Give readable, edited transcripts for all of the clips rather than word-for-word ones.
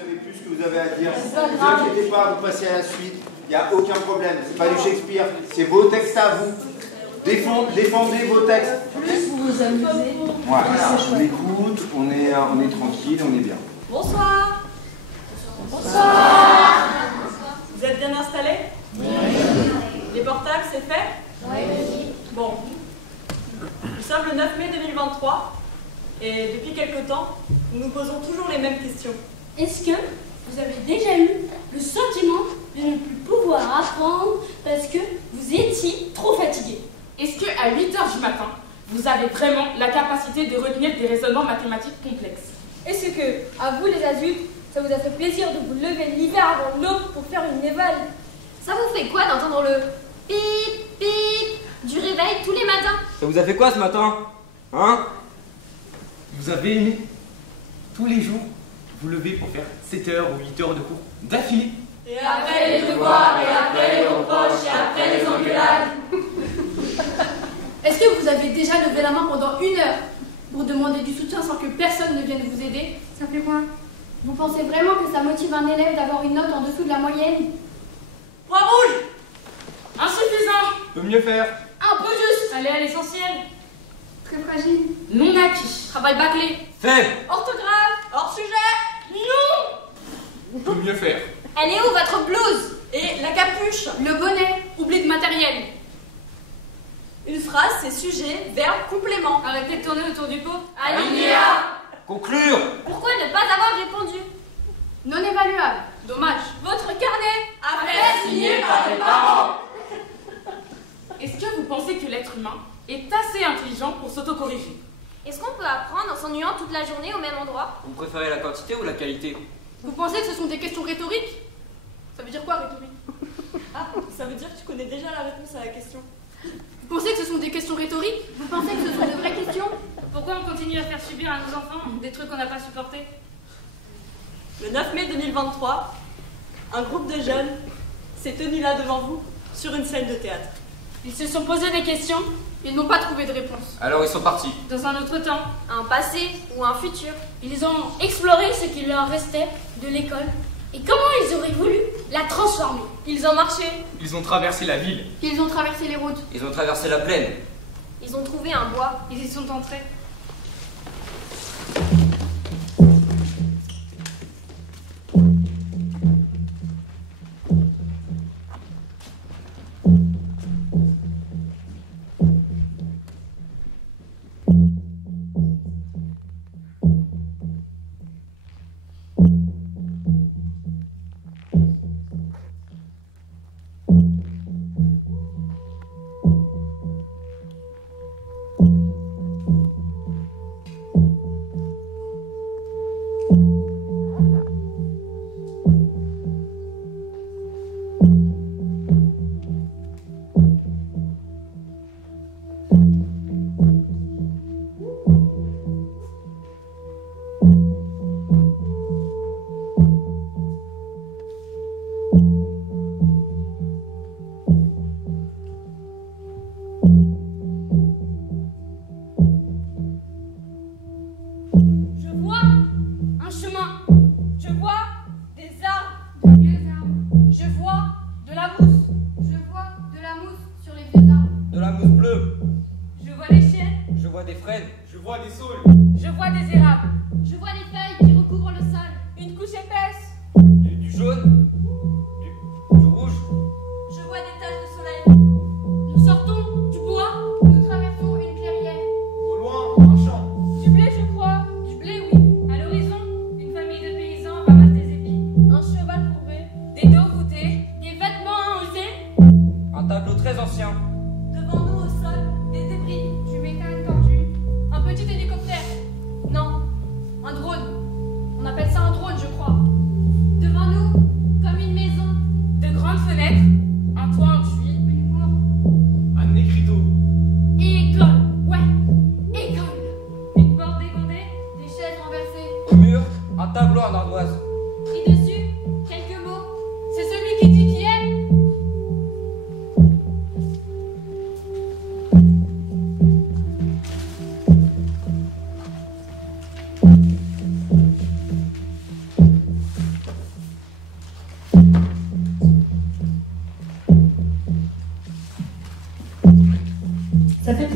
savez plus ce que vous avez à dire. Ne vous inquiétez pas, vous passez à la suite. Il n'y a aucun problème. C'est pas du Shakespeare. C'est vos textes à vous. Défendez vos textes. Plus vous vous amusez. Voilà. On écoute, on est tranquille, on est bien. Bonsoir. Bonsoir. Vous êtes bien installés? Oui. Les portables, c'est fait? Oui. Bon. Nous sommes le 9 mai 2023 et depuis quelque temps, nous nous posons toujours les mêmes questions. Est-ce que vous avez déjà eu le sentiment de ne plus pouvoir apprendre parce que vous étiez trop fatigué? Est-ce qu'à 8 h du matin, vous avez vraiment la capacité de retenir des raisonnements mathématiques complexes? Est-ce que, à vous les adultes, ça vous a fait plaisir de vous lever l'hiver avant l'aube pour faire une éval? Ça vous fait quoi d'entendre le pip pip du réveil tous les matins? Ça vous a fait quoi ce matin? Hein? Vous avez aimé tous les jours vous levez pour faire 7 heures ou 8 heures de cours d'affilée? Et après les devoirs, et après les reproches, et après les engueulades. Est-ce que vous avez déjà levé la main pendant 1 heure pour demander du soutien sans que personne ne vienne vous aider? Ça fait quoi? Vous pensez vraiment que ça motive un élève d'avoir une note en dessous de la moyenne? Point rouge! Insuffisant! Peut mieux faire. Un peu juste! Allez à l'essentiel! Très fragile. Non acquis! Travail bâclé. Faible. Orthographe! Hors sujet! Non! Peut mieux faire. Elle est où votre blouse? Et la capuche? Le bonnet. Oubli de matériel. Une phrase, c'est sujet, verbe, complément. Arrêtez de tourner autour du pot. Alinéa! Conclure. Pourquoi ne pas avoir répondu? Non évaluable. Dommage. Votre carnet! Affaire signée par les parents! Est-ce que vous pensez que l'être humain est assez intelligent pour s'autocorriger? Est-ce qu'on peut apprendre en s'ennuyant toute la journée au même endroit? Vous préférez la quantité ou la qualité? Vous pensez que ce sont des questions rhétoriques? Ça veut dire quoi, rhétorique? Ah, ça veut dire que tu connais déjà la réponse à la question. Vous pensez que ce sont des questions rhétoriques? Vous pensez que ce sont de vraies questions? Pourquoi on continue à faire subir à nos enfants des trucs qu'on n'a pas supportés? Le 9 mai 2023, un groupe de jeunes s'est tenu là devant vous, sur une scène de théâtre. Ils se sont posé des questions, ils n'ont pas trouvé de réponse. Alors ils sont partis. Dans un autre temps, Un passé ou un futur? Ils ont exploré ce qu'il leur restait de l'école et comment ils auraient voulu la transformer. Ils ont marché. Ils ont traversé la ville. ils ont traversé les routes. Ils ont traversé la plaine. Ils ont trouvé un bois. Ils y sont entrés.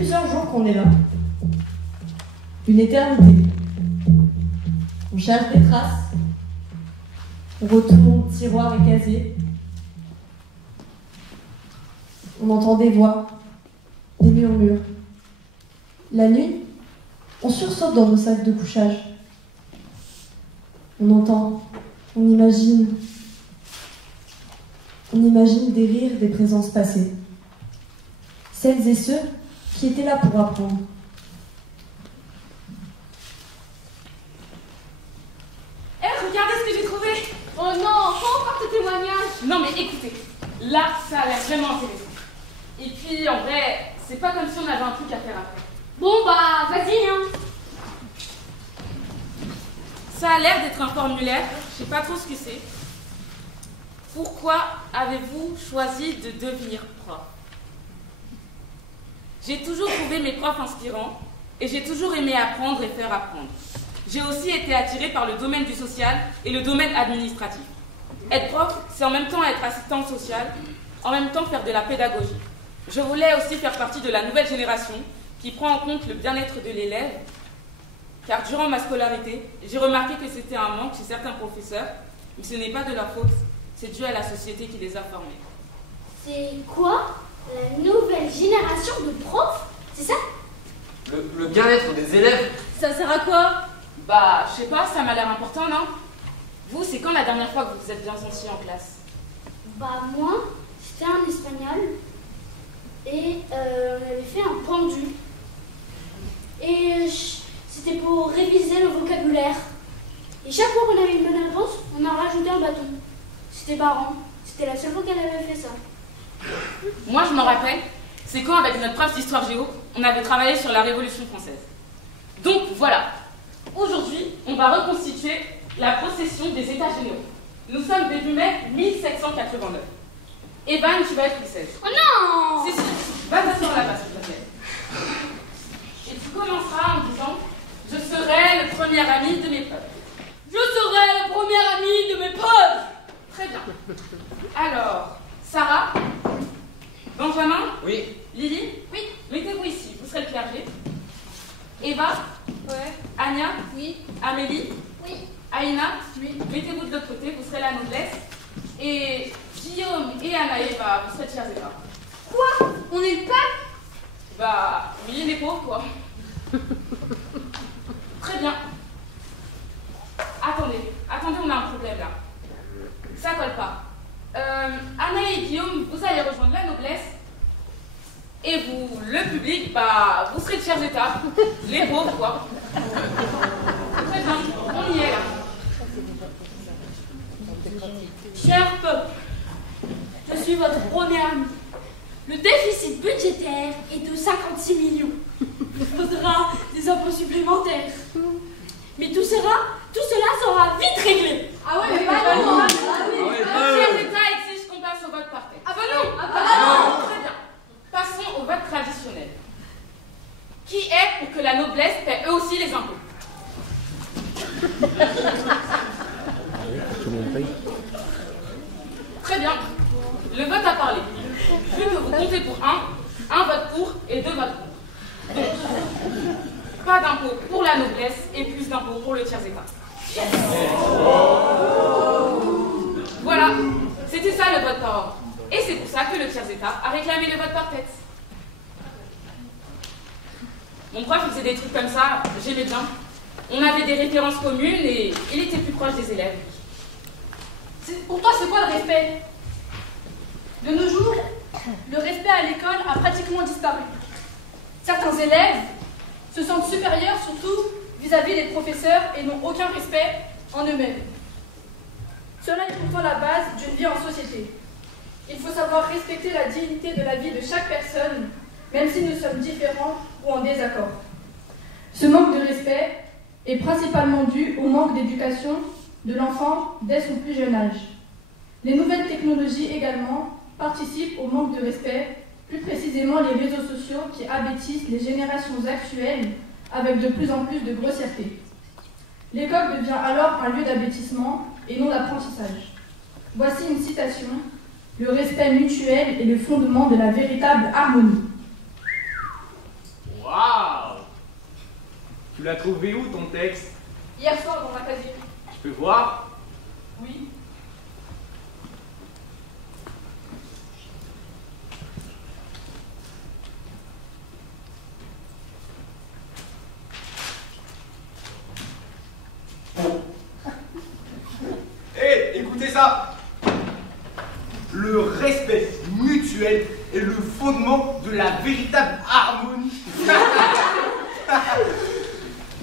plusieurs jours qu'on est là. Une éternité. On cherche des traces. On retourne tiroirs et casiers. On entend des voix, des murmures. La nuit, on sursaute dans nos sacs de couchage. On entend, on imagine des rires des présences passées. Celles et ceux qui étaient là pour apprendre. Regardez ce que j'ai trouvé. Oh non, pas encore ce témoignage. Non mais écoutez, là ça a l'air vraiment intéressant. Et puis en vrai, c'est pas comme si on avait un truc à faire après. Bon bah, vas-y, hein. Ça a l'air d'être un formulaire, je sais pas trop ce que c'est. Pourquoi avez-vous choisi de devenir prof? J'ai toujours trouvé mes profs inspirants et j'ai toujours aimé apprendre et faire apprendre. J'ai aussi été attirée par le domaine du social et le domaine administratif. Être prof, c'est en même temps être assistant social, en même temps faire de la pédagogie. Je voulais aussi faire partie de la nouvelle génération qui prend en compte le bien-être de l'élève, car durant ma scolarité, j'ai remarqué que c'était un manque chez certains professeurs, mais ce n'est pas de leur faute, c'est dû à la société qui les a formés. C'est quoi la nouvelle génération de profs? C'est ça? Le bien-être des élèves. Ça sert à quoi? Bah, je sais pas, ça m'a l'air important, non? Vous, c'est quand la dernière fois que vous vous êtes bien senti en classe? Bah moi, c'était en espagnol et on avait fait un pendu. Et c'était pour réviser le vocabulaire. Et chaque fois qu'on avait une bonne réponse, on en rajoutait un bâton. C'était marrant. C'était la seule fois qu'elle avait fait ça. Moi, je me rappelle, c'est quand, avec notre prof d'histoire géo, on avait travaillé sur la Révolution française. Donc, voilà. Aujourd'hui, on va reconstituer la procession des États généraux. Nous sommes début mai 1789. Evan, tu vas être française. Oh non! Si, va t'asseoir là-bas, s'il te plaît. Et tu commenceras en disant « Je serai le premier ami de mes peuples ». Je serai le premier ami de mes potes! Très bien. Alors, Sarah, Benjamin, Oui. Lily, oui, mettez-vous ici, vous serez le clergé. Eva, Ouais. Anya, Oui. Amélie, Oui. Aïna, Oui. mettez-vous de l'autre côté, vous serez la noblesse. Et Guillaume et Anaï, bah, vous serez chers états. Quoi? On est le peuple? Bah, oui, les pauvres, quoi. Très bien. Attendez, on a un problème là. Ça colle pas. Anaï et Guillaume, vous allez rejoindre la noblesse. Et vous, le public, bah, vous serez de chers états. Les pauvres, quoi. Très bien, on y est là. Cher peuple, je suis votre premier ami. Le déficit budgétaire est de 56 millions. Il faudra des impôts supplémentaires. Mais tout cela sera vite réglé. Ah ouais, mais pas nous, hein. Les chers états exigent qu'on passe au vote par tête. Ah bah non. Très bien. Passons au vote traditionnel. Qui est pour que la noblesse paie eux aussi les impôts? Très bien. Le vote a parlé. Vu que vous comptez pour un vote pour et deux votes pour. Donc, pas d'impôts pour la noblesse et plus d'impôts pour le tiers-état. Voilà, c'était ça le vote par ordre. Et c'est pour ça que le tiers-état a réclamé le vote par tête. Mon prof il faisait des trucs comme ça, j'aimais bien. On avait des références communes et il était plus proche des élèves. Pour toi, c'est quoi le respect? De nos jours, le respect à l'école a pratiquement disparu. Certains élèves se sentent supérieurs, surtout vis-à-vis des professeurs, et n'ont aucun respect en eux-mêmes. Cela est pourtant la base d'une vie en société. Il faut savoir respecter la dignité de la vie de chaque personne, même si nous sommes différents ou en désaccord. Ce manque de respect est principalement dû au manque d'éducation de l'enfant dès son plus jeune âge. Les nouvelles technologies également participent au manque de respect, plus précisément les réseaux sociaux qui abêtissent les générations actuelles avec de plus en plus de grossièreté. L'école devient alors un lieu d'abêtissement et non d'apprentissage. Voici une citation: « Le respect mutuel est le fondement de la véritable harmonie. » l'as trouvé où ton texte? Hier soir dans ma casier. Je peux voir? Oui. Hé, écoutez ça! Le respect mutuel est le fondement de la véritable harmonie.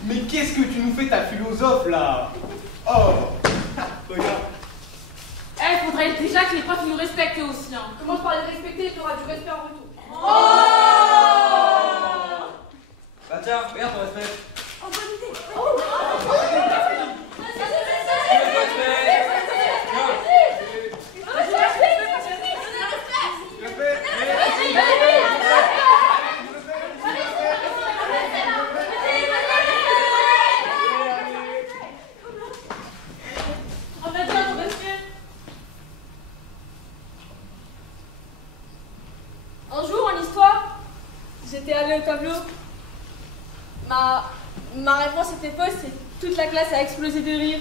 Mais qu'est-ce que tu nous fais ta philosophe là? Oh, regarde. Eh, faudrait déjà que les profs nous respectent aussi. Hein. Commence par les respecter et tu auras du respect en retour. Oh! Bah tiens, regarde ton respect. Oh, bonne idée. Un jour en histoire, j'étais allée au tableau. Ma réponse était fausse et toute la classe a explosé de rire.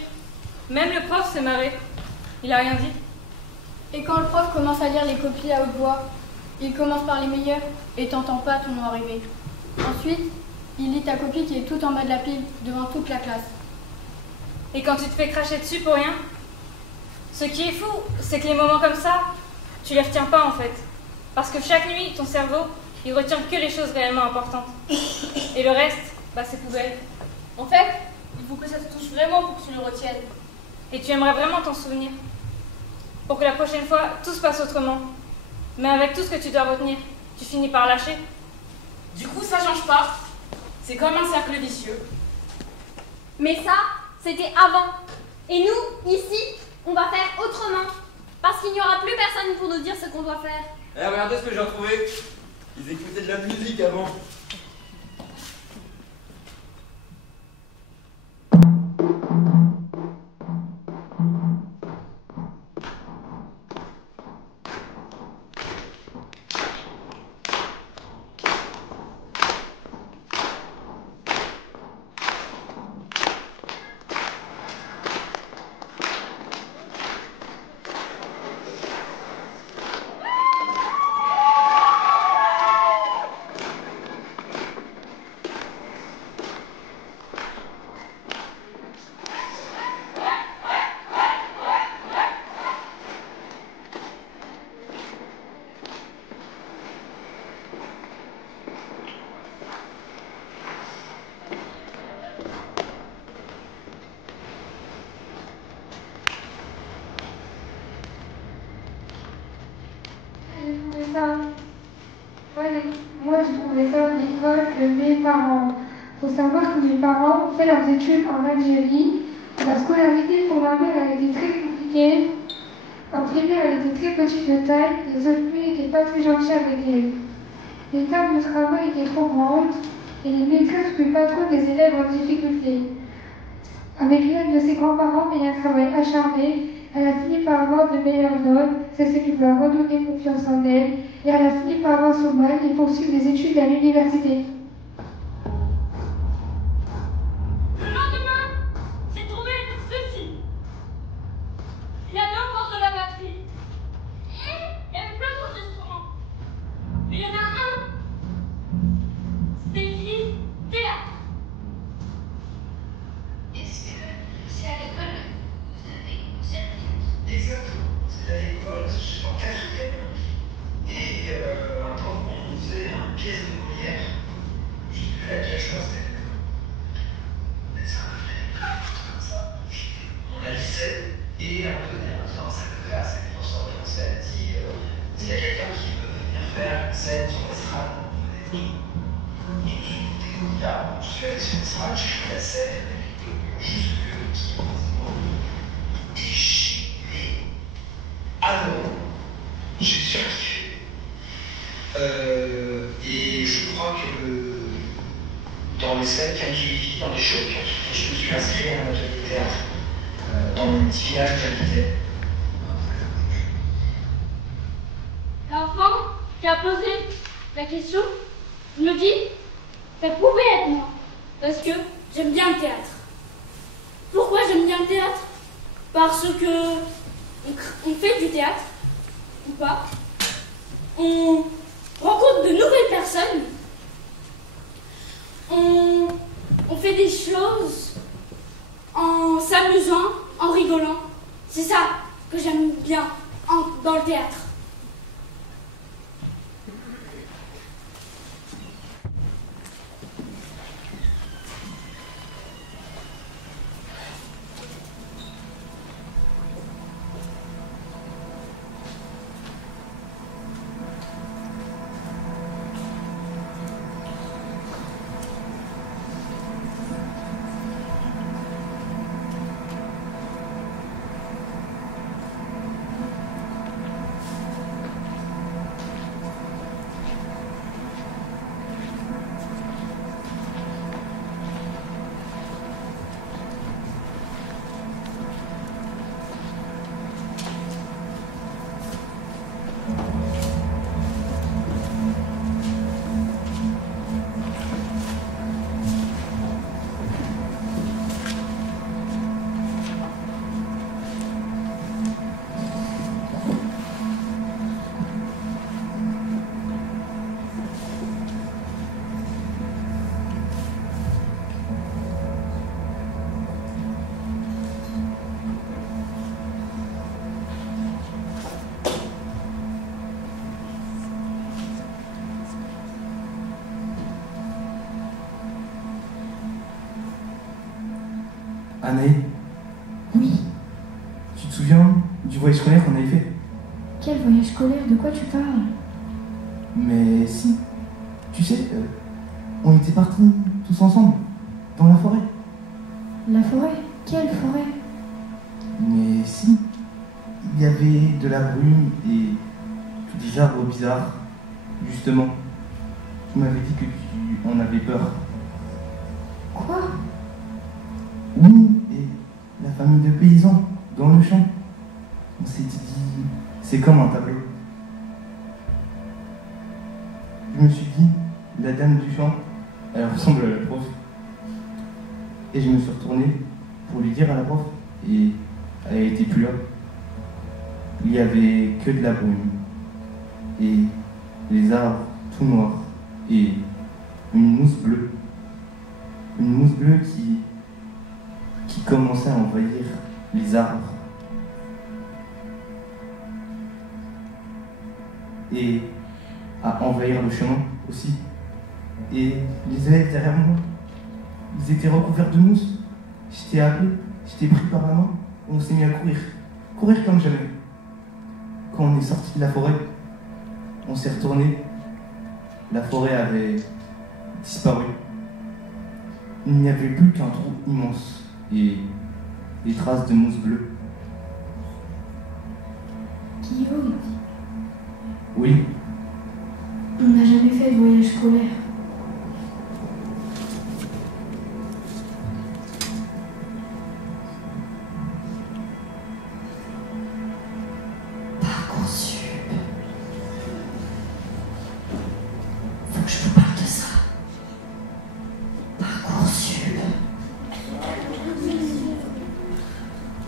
Même le prof s'est marré. Il a rien dit. Et quand le prof commence à lire les copies à haute voix, il commence par les meilleurs et t'entends pas ton nom arriver. Ensuite, il lit ta copie qui est tout en bas de la pile, devant toute la classe. Et quand tu te fais cracher dessus pour rien, ce qui est fou, c'est que les moments comme ça, tu les retiens pas en fait. Parce que chaque nuit, ton cerveau, il retient que les choses réellement importantes. Et le reste, bah c'est poubelle. En fait, il faut que ça te touche vraiment pour que tu le retiennes. Et tu aimerais vraiment t'en souvenir. Pour que la prochaine fois, tout se passe autrement. Mais avec tout ce que tu dois retenir, tu finis par lâcher. Du coup, ça change pas. C'est comme un cercle vicieux. Mais ça, c'était avant. Et nous, ici, on va faire autrement. Parce qu'il n'y aura plus personne pour nous dire ce qu'on doit faire. Eh, regardez ce que j'ai retrouvé. Ils écoutaient de la musique avant. Moi, je trouvais ça l'école de mes parents. Il faut savoir que mes parents ont fait leurs études en Algérie. La scolarité pour ma mère, elle était très compliquée. En primaire, elle était très petite de taille. Les autres filles n'étaient pas très gentilles avec elle. Les tables de travail étaient trop grandes et les maîtresses ne pas trop des élèves en difficulté. Avec l'aide de ses grands-parents et un travail acharné, elle a fini par avoir de meilleures notes, c'est ce qui lui a redonné confiance en elle, et elle a fini par avoir son bac et poursuivre des études à l'université. Le lendemain, j'ai trouvé ceci. Il y avait encore de la batterie. Et il y avait plein d'autres instruments. Mais il y en a un. C'est écrit théâtre. Est-ce que c'est à l'école vous avez une serviette? Exactement, c'est à l'école, je suis en quatrième. Et un prof on faisait une pièce de Molière. J'ai vu la pièce dans cette école. Mais ça m'a fait comme ça. On a dit scène et on venait dans sa classe et on s'en est en scène. S'il y a quelqu'un qui veut venir faire une scène sur l'estrade, on venait tous. Et écoutez, là, je suis allé sur l'estrade, j'ai fait la scène. Juste que qui est déchiré. Alors, j'ai surkiffé. Et je crois que dans les scènes qui dans les shows, je me suis inscrit à un atelier de théâtre dans mon petit village j'habitais. L'enfant qui a posé la question me dit ça pouvait être moi. Parce que j'aime bien le théâtre. Pourquoi j'aime bien le théâtre? Parce que on fait du théâtre, ou pas. On rencontre de nouvelles personnes. On fait des choses en s'amusant, en rigolant. C'est ça que j'aime bien dans le théâtre. Anaï? Oui. Tu te souviens du voyage scolaire qu'on avait fait? Quel voyage scolaire? De quoi tu parles? Mais si. Tu sais, on était partis tous ensemble, dans la forêt. La forêt? Quelle forêt? Mais si. Il y avait de la brume et des arbres bizarres. Justement, tu m'avais dit que tu en avais peur. Quoi? Oui, et la famille de paysans, dans le champ. On s'est dit, c'est comme un tableau. Je me suis dit, la dame du champ, elle ressemble à la prof. Et je me suis retourné pour lui dire à la prof, et elle n'était plus là. Il n'y avait que de la brume, et les arbres tout noirs, et une mousse bleue. Une mousse bleue qui commençait à envahir les arbres. Et à envahir le chemin aussi. Et les élèves derrière moi, ils étaient recouverts de mousse. Je t'ai appelé, je t'ai pris par la main, on s'est mis à courir. Courir comme jamais. Quand on est sorti de la forêt, on s'est retourné. La forêt avait disparu. Il n'y avait plus qu'un trou immense et des traces de mousse bleue. Guillaume? Oui. On n'a jamais fait de voyage scolaire. Parcoursup. Faut que je vous parle de ça. Parcoursup.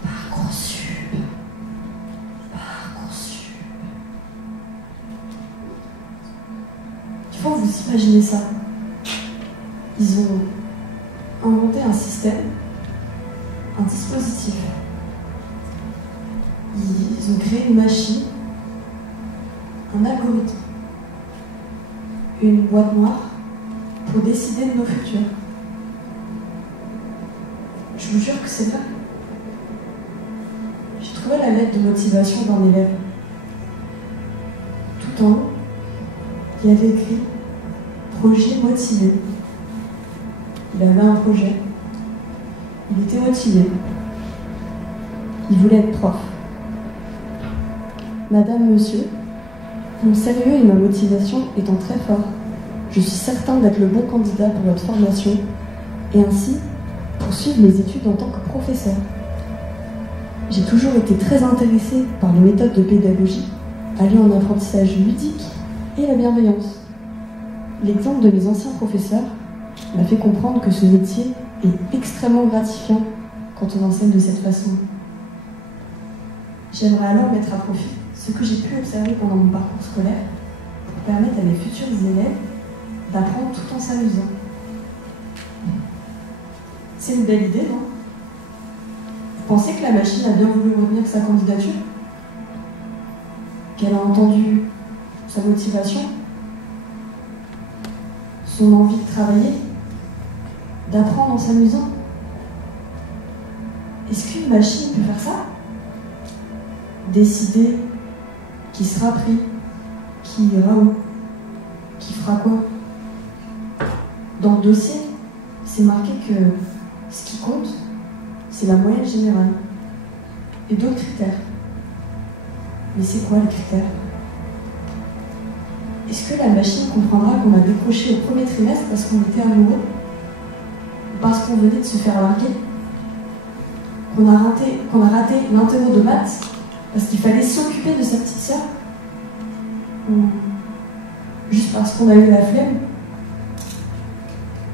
Parcoursup. Parcoursup. Il faut vous imaginer ça. Ils ont inventé un système, un dispositif. Ils ont créé une machine, un algorithme, une boîte noire pour décider de nos futurs. Je vous jure que c'est vrai. J'ai trouvé la lettre de motivation d'un élève. Tout en haut, il y avait écrit « Projet motivé ». Il avait un projet. Il était motivé. Il voulait être prof. Madame, monsieur, mon sérieux et ma motivation étant très forts, je suis certain d'être le bon candidat pour votre formation et ainsi poursuivre mes études en tant que professeur. J'ai toujours été très intéressée par les méthodes de pédagogie alliant un apprentissage ludique et la bienveillance. L'exemple de mes anciens professeurs m'a fait comprendre que ce métier est extrêmement gratifiant quand on enseigne de cette façon. J'aimerais alors mettre à profit ce que j'ai pu observer pendant mon parcours scolaire pour permettre à mes futurs élèves d'apprendre tout en s'amusant. C'est une belle idée, non? Vous pensez que la machine a bien voulu retenir sa candidature? Qu'elle a entendu sa motivation? Son envie de travailler? D'apprendre en s'amusant? Est-ce qu'une machine peut faire ça? Décider qui sera pris, qui ira où, qui fera quoi? Dans le dossier, c'est marqué que ce qui compte, c'est la moyenne générale et d'autres critères. Mais c'est quoi les critères? Est-ce que la machine comprendra qu'on a décroché au premier trimestre parce qu'on était amoureux? Ou parce qu'on venait de se faire larguer? Qu'on a raté l'interro de maths parce qu'il fallait s'occuper de sa petite sœur? Ou juste parce qu'on a eu la flemme?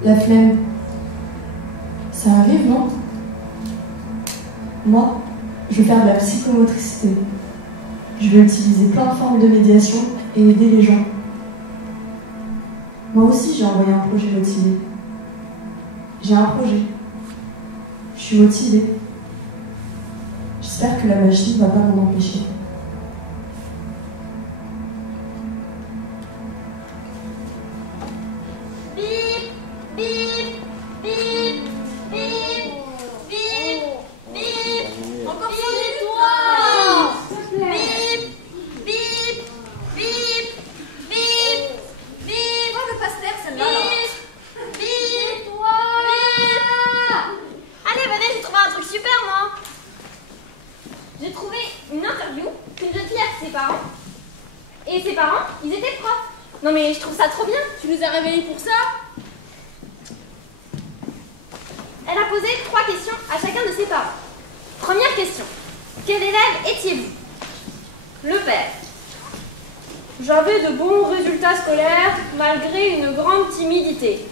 La flemme, ça arrive, non? Moi, je vais faire de la psychomotricité. Je vais utiliser plein de formes de médiation et aider les gens. Moi aussi, j'ai envoyé un projet motivé. J'ai un projet. Je suis motivée. J'espère que la machine ne va pas m'en empêcher. Bip, bip, bip, bip, bip, bip. Encore toi. Bip, bip, bip, bip, bip. Oh, le pasteur, celle-là. Bip, bip, toi. Allez, venez, j'ai trouvé un truc super, moi. J'ai trouvé une interview qu'une jeune fille a de ses parents. Et ses parents, ils étaient profs. Non mais je trouve ça trop bien. Tu nous as réveillés pour ça? Elle a posé 3 questions à chacun de ses parents. Première question. Quel élève étiez-vous? Le père. J'avais de bons résultats scolaires malgré une grande timidité.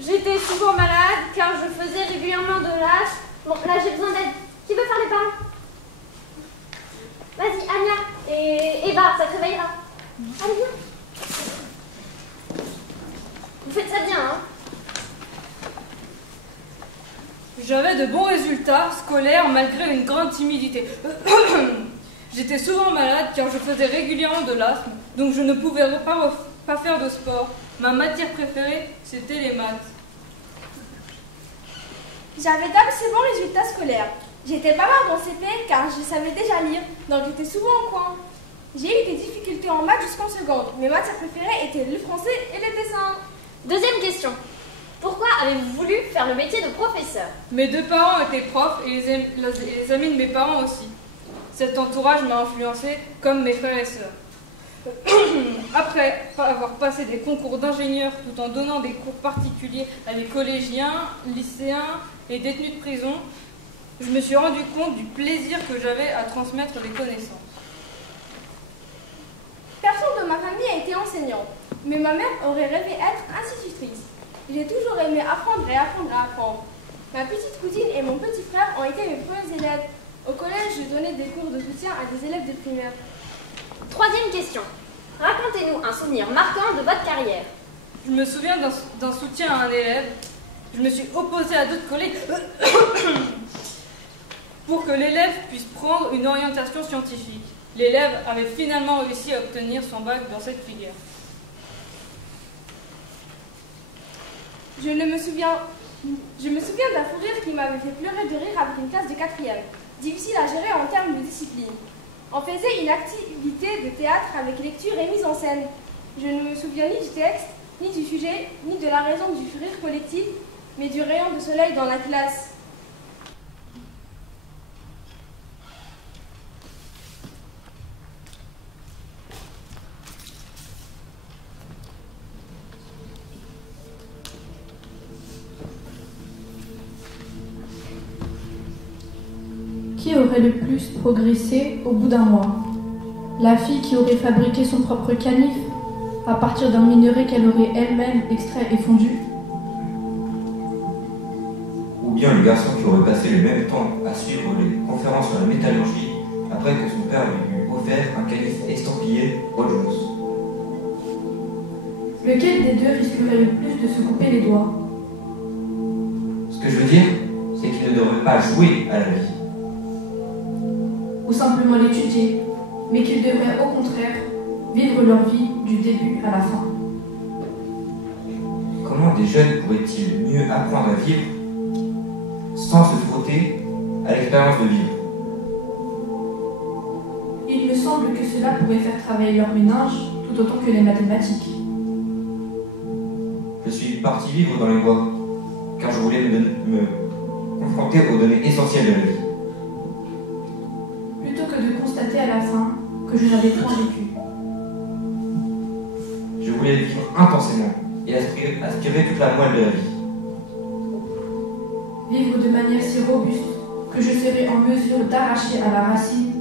J'étais souvent malade car je faisais régulièrement de l'asthme. Bon, là j'ai besoin d'aide. Qui veut faire les parents? Vas-y, Anya et Eva, ça te réveillera. Allez, viens. Vous faites ça bien, hein? J'avais de bons résultats scolaires malgré une grande timidité. J'étais souvent malade car je faisais régulièrement de l'asthme, donc je ne pouvais pas faire de sport. Ma matière préférée, c'était les maths. J'avais d'assez bons résultats scolaires. J'étais pas mal dans CP car je savais déjà lire, donc j'étais souvent en coin. J'ai eu des difficultés en maths jusqu'en seconde. Mes matières préférées étaient le français et les dessins. Deuxième question. Pourquoi avez-vous voulu faire le métier de professeur? Mes 2 parents étaient profs et les amis de mes parents aussi. Cet entourage m'a influencé comme mes frères et sœurs. Après avoir passé des concours d'ingénieur tout en donnant des cours particuliers à des collégiens, lycéens et détenus de prison, je me suis rendu compte du plaisir que j'avais à transmettre des connaissances. Personne de ma famille a été enseignante, mais ma mère aurait rêvé être institutrice. J'ai toujours aimé apprendre et apprendre à apprendre. Ma petite cousine et mon petit frère ont été mes premiers élèves. Au collège, je donnais des cours de soutien à des élèves de primaire. Troisième question. Racontez-nous un souvenir marquant de votre carrière. Je me souviens d'un soutien à un élève. Je me suis opposée à d'autres collègues pour que l'élève puisse prendre une orientation scientifique. L'élève avait finalement réussi à obtenir son bac dans cette filière. Je me souviens d'un fou rire qui m'avait fait pleurer de rire avec une classe de 4e. Difficile à gérer en termes de discipline. On faisait une activité de théâtre avec lecture et mise en scène. Je ne me souviens ni du texte, ni du sujet, ni de la raison du rire collectif, mais du rayon de soleil dans la classe. Qui aurait le plus progressé au bout d'un mois? La fille qui aurait fabriqué son propre canif à partir d'un minerai qu'elle aurait elle-même extrait et fondu? bien le garçon qui aurait passé le même temps à suivre les conférences sur la métallurgie après que son père lui eut offert un calice estampillé Rolls-Royce. Lequel des deux risquerait le plus de se couper les doigts? Ce que je veux dire, c'est qu'ils ne devraient pas jouer à la vie. Ou simplement l'étudier, mais qu'ils devraient au contraire vivre leur vie du début à la fin. Comment des jeunes pourraient-ils mieux apprendre à vivre sans se frotter à l'expérience de vivre? Il me semble que cela pourrait faire travailler leur ménage tout autant que les mathématiques. Je suis parti vivre dans les bois, car je voulais me confronter aux données essentielles de la vie. Plutôt que de constater à la fin que je n'avais point vécu. Je voulais vivre intensément et aspirer toute la moelle de la vie. Vivre de manière si robuste que je serais en mesure d'arracher à la racine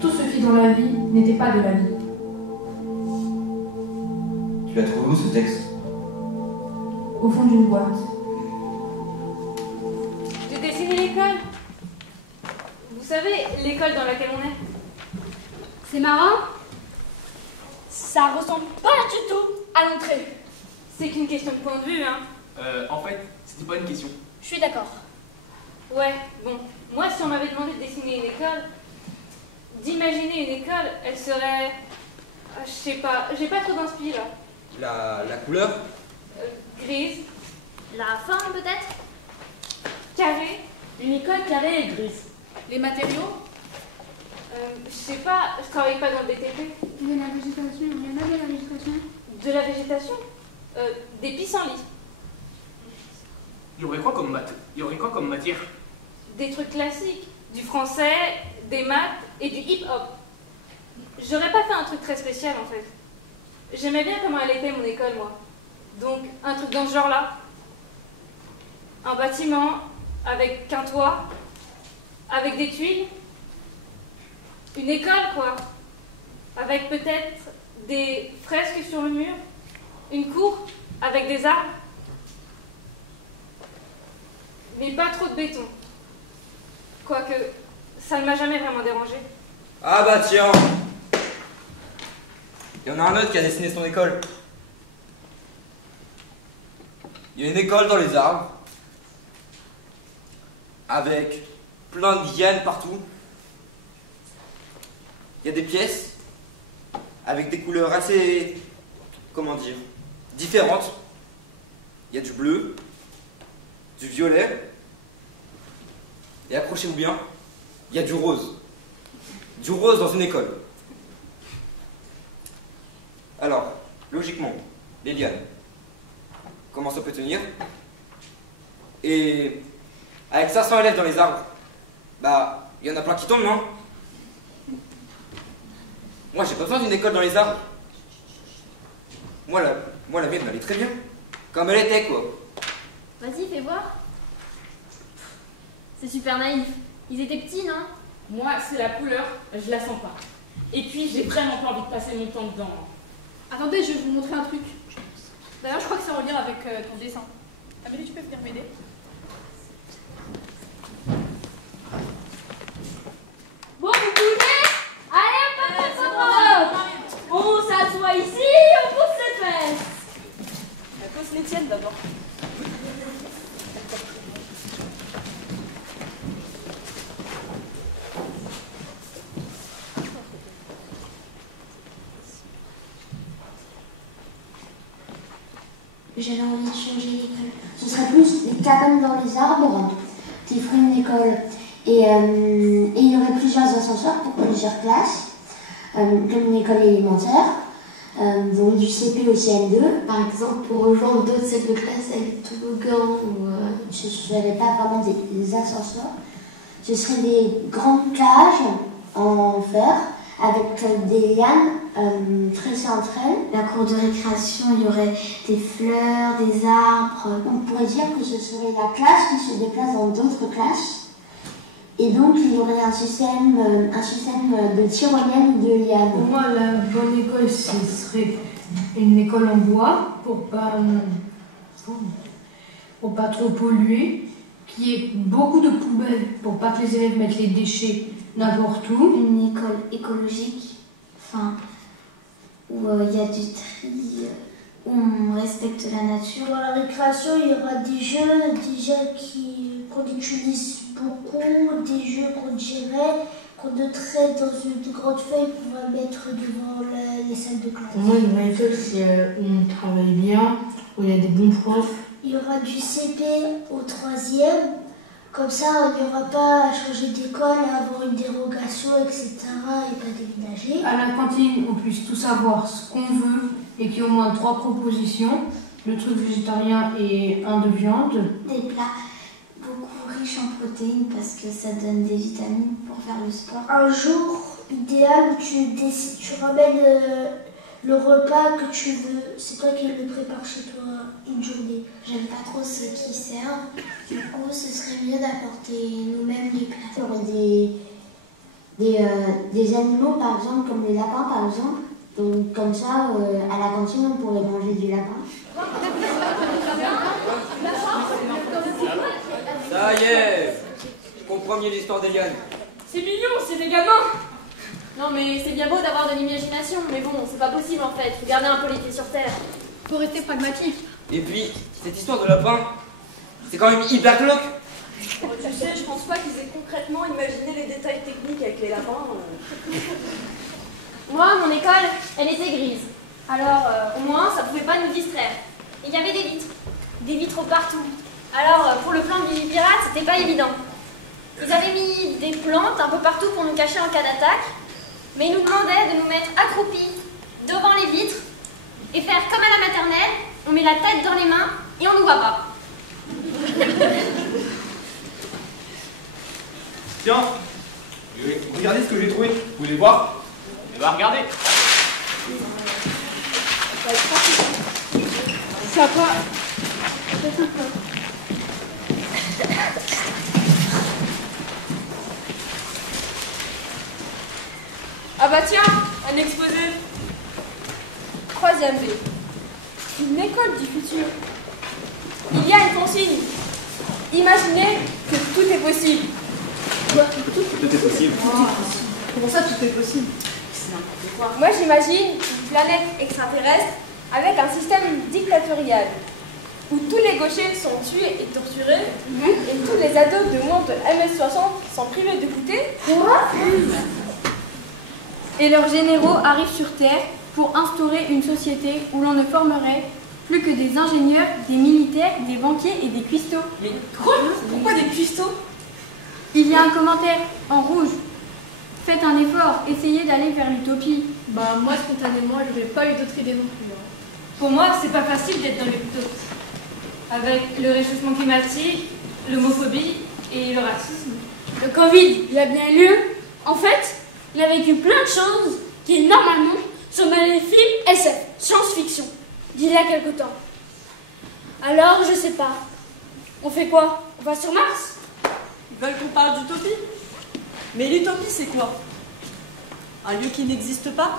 tout ce qui dans la vie n'était pas de la vie. Tu as trouvé où ce texte? Au fond d'une boîte. J'ai dessiné l'école. Vous savez, l'école dans laquelle on est. C'est marrant. Ça ressemble pas du tout à l'entrée. C'est qu'une question de point de vue, hein. En fait, c'était pas une question. Je suis d'accord. Ouais, bon. Moi, si on m'avait demandé de dessiner une école, d'imaginer une école, elle serait... je sais pas, j'ai pas trop d'inspi, là. La couleur? Grise. La forme, peut-être? Carré. Une école carrée et grise. Les matériaux? Je sais pas, je travaille pas dans le BTP. De la végétation, il y en a de la végétation. De la végétation? Des pissenlits. Il y aurait quoi comme matière? Des trucs classiques. Du français, des maths et du hip-hop. J'aurais pas fait un truc très spécial, en fait. J'aimais bien comment elle était, mon école, moi. Donc, un truc dans ce genre-là. Un bâtiment avec qu'un toit, avec des tuiles. Une école, quoi. Avec peut-être des fresques sur le mur. Une cour avec des arbres. Mais pas trop de béton. Quoique, ça ne m'a jamais vraiment dérangé. Ah bah tiens! Il y en a un autre qui a dessiné son école. Il y a une école dans les arbres, avec plein de lianes partout. Il y a des pièces, avec des couleurs assez, comment dire, différentes. Il y a du bleu, du violet, et accrochez-vous bien, il y a du rose. Du rose dans une école. Alors, logiquement, les lianes, comment ça peut tenir? Et avec 500 élèves dans les arbres, bah, il y en a plein qui tombent, non? Moi, j'ai pas besoin d'une école dans les arbres. Moi, la mienne m'allait très bien. Comme elle était, quoi. Vas-y, fais voir. C'est super naïf. Ils étaient petits, non? Moi, c'est la couleur, je la sens pas. Et puis, j'ai vraiment pas envie de passer mon temps dedans. Attendez, je vais vous montrer un truc. D'ailleurs, je crois que c'est en lien avec ton dessin. Amélie, tu peux venir m'aider? Bon, vous bougez? Allez, hop. On s'assoit ici, on pousse les fesses. Pousse les tiennes d'abord. J'avais envie de changer d'école. Ce serait plus des cabanes dans les arbres qui feraient une école. Et il y aurait plusieurs ascenseurs pour plusieurs classes, comme une école élémentaire, donc du CP au CM2. Par exemple, pour rejoindre d'autres salles de classe avec toboggan, ce n'avait pas vraiment des ascenseurs. Ce seraient des grandes cages en fer avec des lianes tressées entre elles. La cour de récréation, il y aurait des fleurs, des arbres. On pourrait dire que ce serait la classe qui se déplace dans d'autres classes. Et donc, il y aurait un système de tyroliennes ou de lianes. Pour moi, la bonne école, ce serait une école en bois pour pas trop polluer, qu'il y ait beaucoup de poubelles pour pas que les élèves mettent les déchets n'importe où. Une école écologique, enfin, où il y a du tri, où on respecte la nature. Dans la récréation, il y aura des jeux qu'on utilise beaucoup, des jeux qu'on dirait, qu'on noterait dans une grande feuille qu'on va mettre devant les salles de classe. Pour moi, une vraie école, c'est où on travaille bien, où il y a des bons profs. Il y aura du CP au 3e, comme ça on n'y aura pas à changer d'école, à avoir une dérogation, etc. et pas déménager. À la cantine, on puisse tout savoir ce qu'on veut et qu'il y ait au moins 3 propositions. Le truc végétarien et un de viande. Des plats beaucoup riches en protéines parce que ça donne des vitamines pour faire le sport. Un jour idéal où tu ramènes le repas que tu veux. C'est toi qui le prépares chez toi une journée. J'aime pas trop ceux qui servent. Du coup, ce serait mieux d'apporter nous-mêmes les plats. Il y aurait des animaux, par exemple, comme les lapins, par exemple. Donc, comme ça, à la cantine, on pourrait manger du lapin. Ça y est, je comprends mieux l'histoire des lianes. C'est mignon, c'est des gamins. Non mais c'est bien beau d'avoir de l'imagination, mais bon, c'est pas possible en fait. Faut garder un peu les pieds sur terre. Faut rester pragmatique. Et puis, cette histoire de lapin, c'est quand même hyper glauque. Tu sais, je pense pas qu'ils aient concrètement imaginé les détails techniques avec les lapins. Moi, mon école, elle était grise. Alors, au moins, ça pouvait pas nous distraire. Et il y avait des vitres partout. Alors, pour le plan de Vigipirate, c'était pas évident. Ils avaient mis des plantes un peu partout pour nous cacher en cas d'attaque, mais ils nous demandaient de nous mettre accroupis devant les vitres et faire comme à la maternelle, on met la tête dans les mains et on nous voit pas. Tiens, regardez ce que j'ai trouvé. Vous voulez voir? Eh ben regardez. Ça va. Ah bah tiens, un exposé. 3e B. Une école du futur. Il y a une consigne. Imaginez que tout est possible. Quoi? Tout est possible. Comment ça, tout est possible? C'est n'importe quoi. Moi, j'imagine une planète extraterrestre avec un système dictatorial où tous les gauchers sont tués et torturés et tous les ados de moins de 1m60 sont privés de goûter. Quoi? Et leurs généraux arrivent sur Terre pour instaurer une société où l'on ne formerait plus que des ingénieurs, des militaires, des banquiers et des cuistots. Mais quoi? Pourquoi des cuistots? Il y a un commentaire en rouge. Faites un effort, essayez d'aller vers l'utopie. Bah moi spontanément, je n'aurais pas eu d'autre idée non plus. Pour moi, c'est pas facile d'être dans l'utopie. Avec le réchauffement climatique, l'homophobie et le racisme. Le Covid, il a bien eu lieu. En fait, il a vécu plein de choses qui, normalement, sont dans les films SF, science-fiction, d'il y a quelque temps. Alors, je sais pas. On fait quoi? On va sur Mars? Ils veulent qu'on parle d'utopie. Mais l'utopie, c'est quoi? Un lieu qui n'existe pas?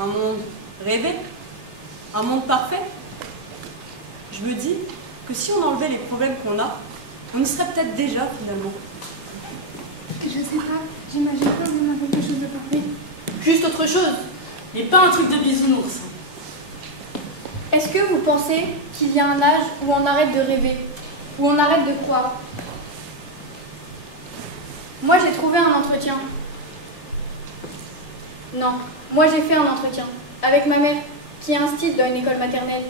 Un monde rêvé? Un monde parfait? Je me dis que si on enlevait les problèmes qu'on a, on y serait peut-être déjà, finalement. Je sais pas, j'imagine pas vraiment quelque chose de parfait. Juste autre chose, mais pas un truc de bisounours. Est-ce que vous pensez qu'il y a un âge où on arrête de rêver, où on arrête de croire? Moi, j'ai trouvé un entretien. Non, moi j'ai fait un entretien avec ma mère, qui est instite dans une école maternelle.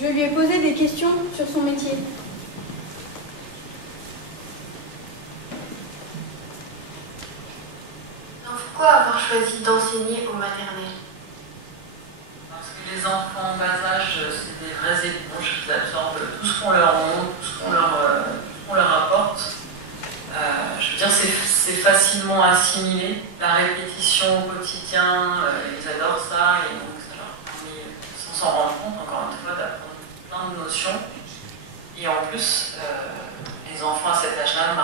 Je lui ai posé des questions sur son métier. Pourquoi avoir choisi d'enseigner au maternel? Parce que les enfants en bas âge, c'est des vraies éponges, ils absorbent tout ce qu'on leur montre, tout ce qu'on leur apporte. Je veux dire, c'est facilement assimilé. La répétition au quotidien, ils adorent ça, et donc ça leur permet, sans s'en rendre compte, encore une fois, d'apprendre plein de notions. Et en plus, les enfants à cet âge-là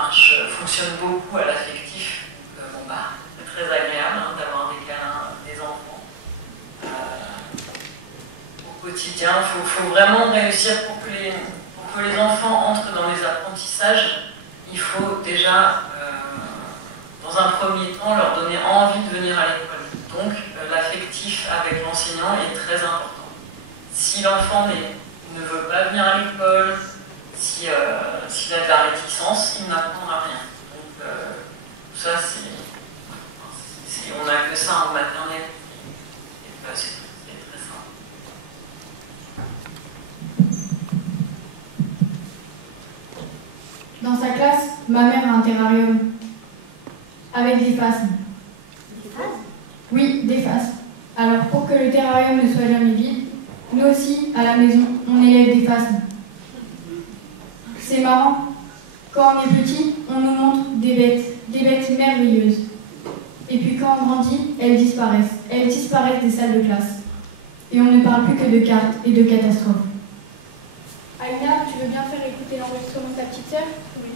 fonctionnent beaucoup à l'affectif. C'est très agréable d'avoir des câlins des enfants. Au quotidien, il faut vraiment réussir pour que que les enfants entrent dans les apprentissages, il faut déjà, dans un premier temps, leur donner envie de venir à l'école. Donc, l'affectif avec l'enseignant est très important. Si l'enfant ne veut pas venir à l'école, s'il a de la réticence, il n'apprendra rien. Donc, ça, on n'a que ça en maternelle. C'est très simple. Dans sa classe, ma mère a un terrarium avec des phasmes. Des phases? Oui, des phasmes. Alors pour que le terrarium ne soit jamais vide, nous aussi, à la maison, on élève des phasmes. C'est marrant. Quand on est petit, on nous montre des bêtes merveilleuses. Et puis quand on grandit, elles disparaissent. Elles disparaissent des salles de classe. Et on ne parle plus que de cartes et de catastrophes. Aïna, tu veux bien faire écouter l'enregistrement de ta petite sœur? Oui.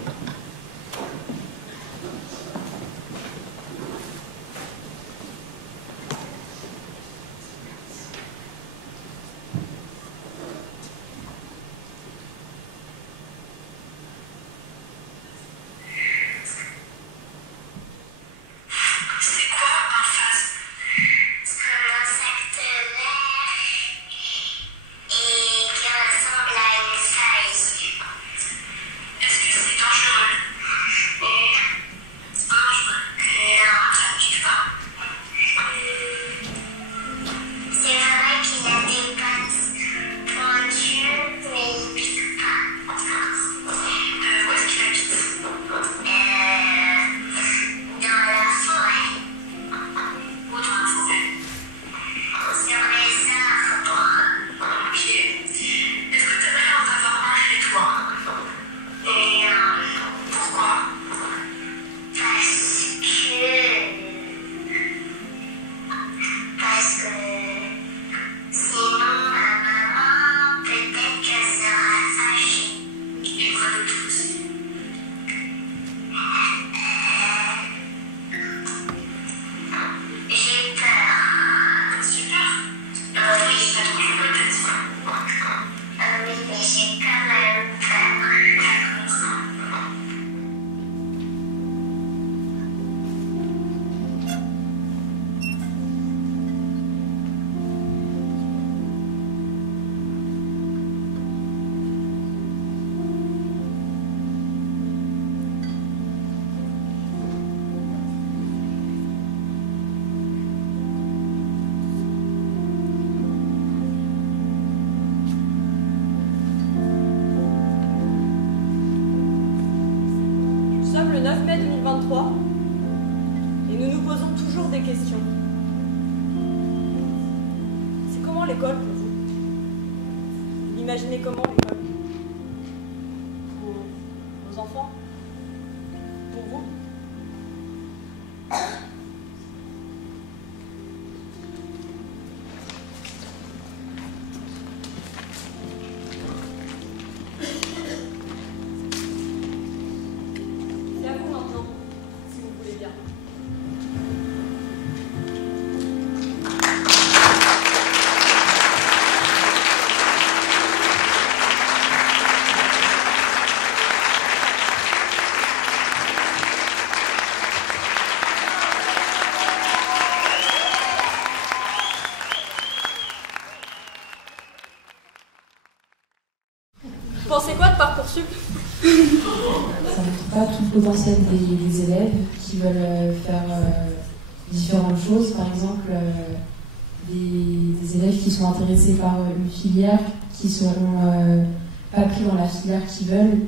Le 9 mai 2023 et nous nous posons toujours des questions. C'est comment l'école pour vous? Vous imaginez comment l'école? Pour vos enfants? Pour vous? Vous pensez quoi de Parcoursup? Ça ne montre pas tout le potentiel des élèves qui veulent faire différentes choses. Par exemple, des élèves qui sont intéressés par une filière, qui ne seront pas pris dans la filière qu'ils veulent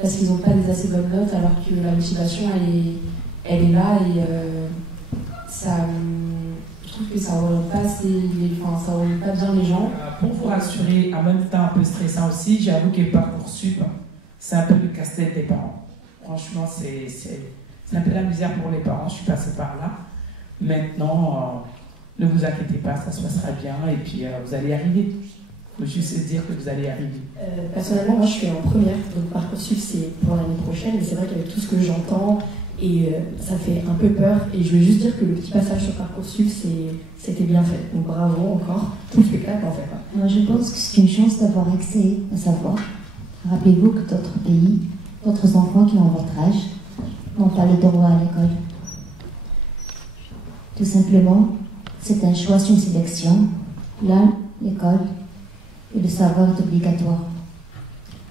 parce qu'ils n'ont pas des assez bonnes notes, alors que la motivation, elle est là et je trouve que ça oriente pas bien les gens. Pour vous rassurer, en même temps un peu stressant aussi, j'avoue que Parcoursup, c'est un peu le casse-tête des parents. Franchement, c'est un peu la misère pour les parents, je suis passée par là. Maintenant, ne vous inquiétez pas, ça se passera bien et puis vous allez y arriver. Il faut juste se dire que vous allez y arriver. Personnellement, moi je suis en première, donc Parcoursup c'est pour l'année prochaine, mais c'est vrai qu'avec tout ce que j'entends, et ça fait un peu peur. Et je veux juste dire que le petit passage sur Parcoursup, c'était bien fait. Donc bravo encore, tout le spectacle en fait. Moi je pense que c'est une chance d'avoir accès à savoir. Rappelez-vous que d'autres pays, d'autres enfants qui ont votre âge, n'ont pas le droit à l'école. Tout simplement, c'est un choix, une sélection. Là, l'école et le savoir est obligatoire.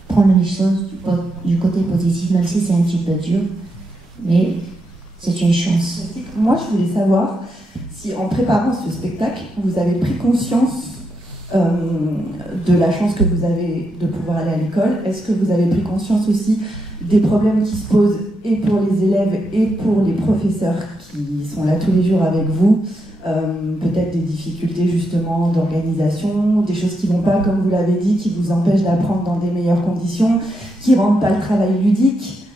Prendre les choses du côté positif, même si c'est un petit peu dur, mais c'est une chance. Moi, je voulais savoir si, en préparant ce spectacle, vous avez pris conscience de la chance que vous avez de pouvoir aller à l'école. Est-ce que vous avez pris conscience aussi des problèmes qui se posent et pour les élèves et pour les professeurs qui sont là tous les jours avec vous, peut-être des difficultés justement d'organisation, des choses qui ne vont pas, comme vous l'avez dit, qui vous empêchent d'apprendre dans des meilleures conditions, qui ne rendent pas le travail ludique.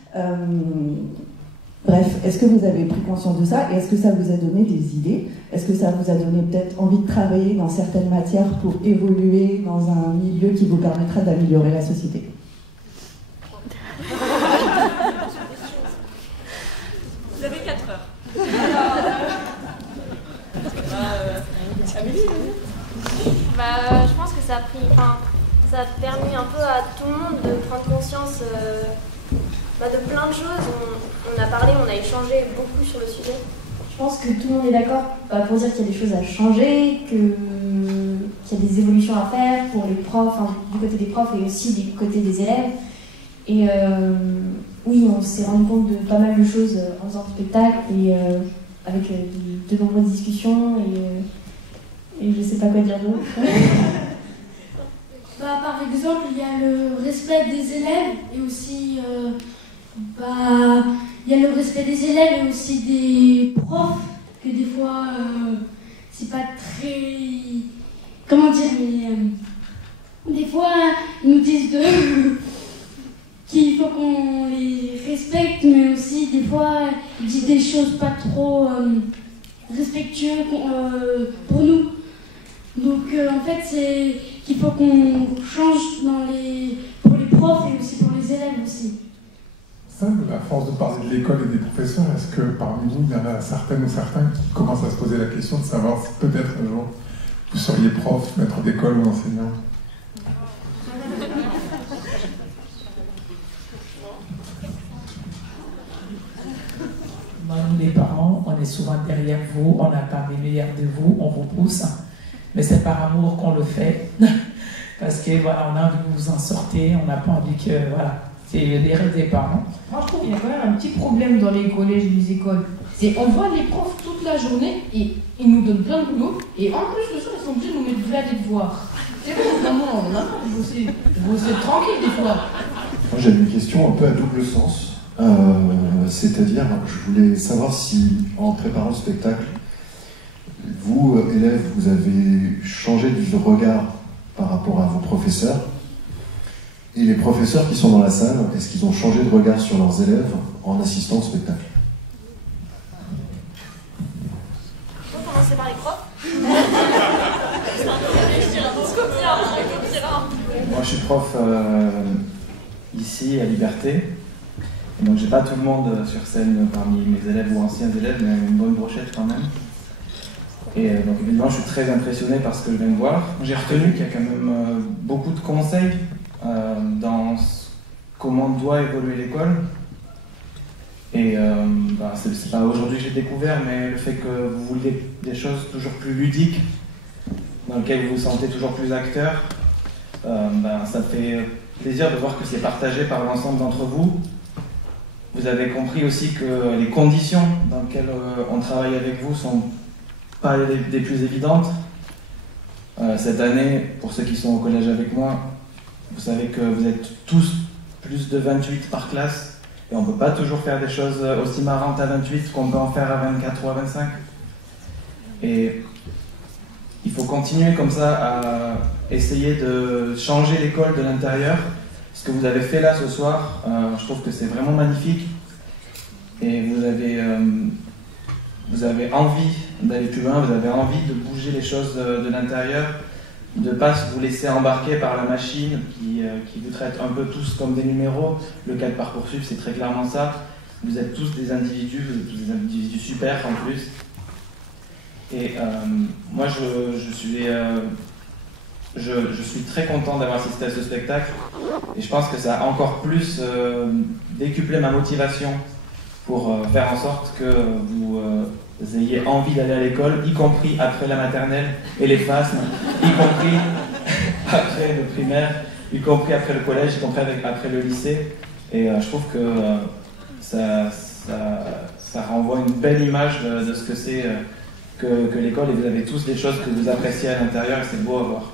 Bref, est-ce que vous avez pris conscience de ça et est-ce que ça vous a donné des idées? Est-ce que ça vous a donné peut-être envie de travailler dans certaines matières pour évoluer dans un milieu qui vous permettra d'améliorer la société? Vous avez 4 heures. Je pense que ça a permis un peu à tout le monde de prendre conscience de plein de choses. On a parlé, on a échangé beaucoup sur le sujet. Je pense que tout le monde est d'accord pour dire qu'il y a des choses à changer, qu'il y a des évolutions à faire pour les profs, du côté des profs et aussi du côté des élèves. Et oui, on s'est rendu compte de pas mal de choses en faisant le spectacle et avec de nombreuses discussions et je sais pas quoi dire d'autre. Par exemple, il y a le respect des élèves et aussi il y a le respect des élèves et aussi des profs que des fois c'est pas très, comment dire, mais des fois ils nous disent qu'il faut qu'on les respecte, mais aussi des fois ils disent des choses pas trop respectueuses pour nous. Donc en fait c'est qu'il faut qu'on change pour les profs et aussi pour les élèves aussi. Ça, la force de parler de l'école et des professeurs, est-ce que parmi nous, il y en a certaines ou certains qui commencent à se poser la question de savoir si peut-être un jour vous seriez prof, maître d'école ou enseignant? Nous, les parents, on est souvent derrière vous, on attend les meilleurs de vous, on vous pousse, mais c'est par amour qu'on le fait, parce que voilà, on a envie que vous en sortez, on n'a pas envie que, voilà, c'est les rêves des parents. Moi, je trouve qu'il y a quand même un petit problème dans les collèges et les écoles. C'est on voit les profs toute la journée et ils nous donnent plein de boulot, et en plus, le soir, ils sont obligés de nous mettre des devoirs. C'est vrai, vraiment, on a pas de bosser tranquille des fois. Moi, j'avais une question un peu à double sens. C'est-à-dire, je voulais savoir si, en préparant le spectacle, vous, élèves, vous avez changé de regard par rapport à vos professeurs. Et les professeurs qui sont dans la salle, est-ce qu'ils ont changé de regard sur leurs élèves en assistant au spectacle? On peut commencer par les profs. Moi, je suis prof ici à Liberté. Donc j'ai pas tout le monde sur scène parmi mes élèves ou anciens élèves, mais une bonne brochette quand même. Et donc évidemment je suis très impressionné par ce que je viens de voir. J'ai retenu qu'il y a quand même beaucoup de conseils dans comment doit évoluer l'école. Et c'est pas aujourd'hui que j'ai découvert, mais le fait que vous vouliez des choses toujours plus ludiques, dans lesquelles vous vous sentez toujours plus acteur, ça fait plaisir de voir que c'est partagé par l'ensemble d'entre vous. Vous avez compris aussi que les conditions dans lesquelles on travaille avec vous sont pas des plus évidentes. Cette année, pour ceux qui sont au collège avec moi, vous savez que vous êtes tous plus de 28 par classe et on ne peut pas toujours faire des choses aussi marrantes à 28 qu'on peut en faire à 24 ou à 25. Et il faut continuer comme ça à essayer de changer l'école de l'intérieur. Ce que vous avez fait là ce soir, je trouve que c'est vraiment magnifique et vous avez envie d'aller plus loin, vous avez envie de bouger les choses de l'intérieur, de ne pas vous laisser embarquer par la machine qui vous traite un peu tous comme des numéros. Le cas de Parcoursup, c'est très clairement ça. Vous êtes tous des individus, vous êtes tous des individus super en plus. Et moi, je suis je suis très content d'avoir assisté à ce spectacle et je pense que ça a encore plus décuplé ma motivation pour faire en sorte que vous ayez envie d'aller à l'école, y compris après la maternelle et les FASM, y compris après le primaire, y compris après le collège, y compris après le lycée. Et je trouve que ça renvoie une belle image de ce que c'est que l'école, et vous avez tous des choses que vous appréciez à l'intérieur et c'est beau à voir.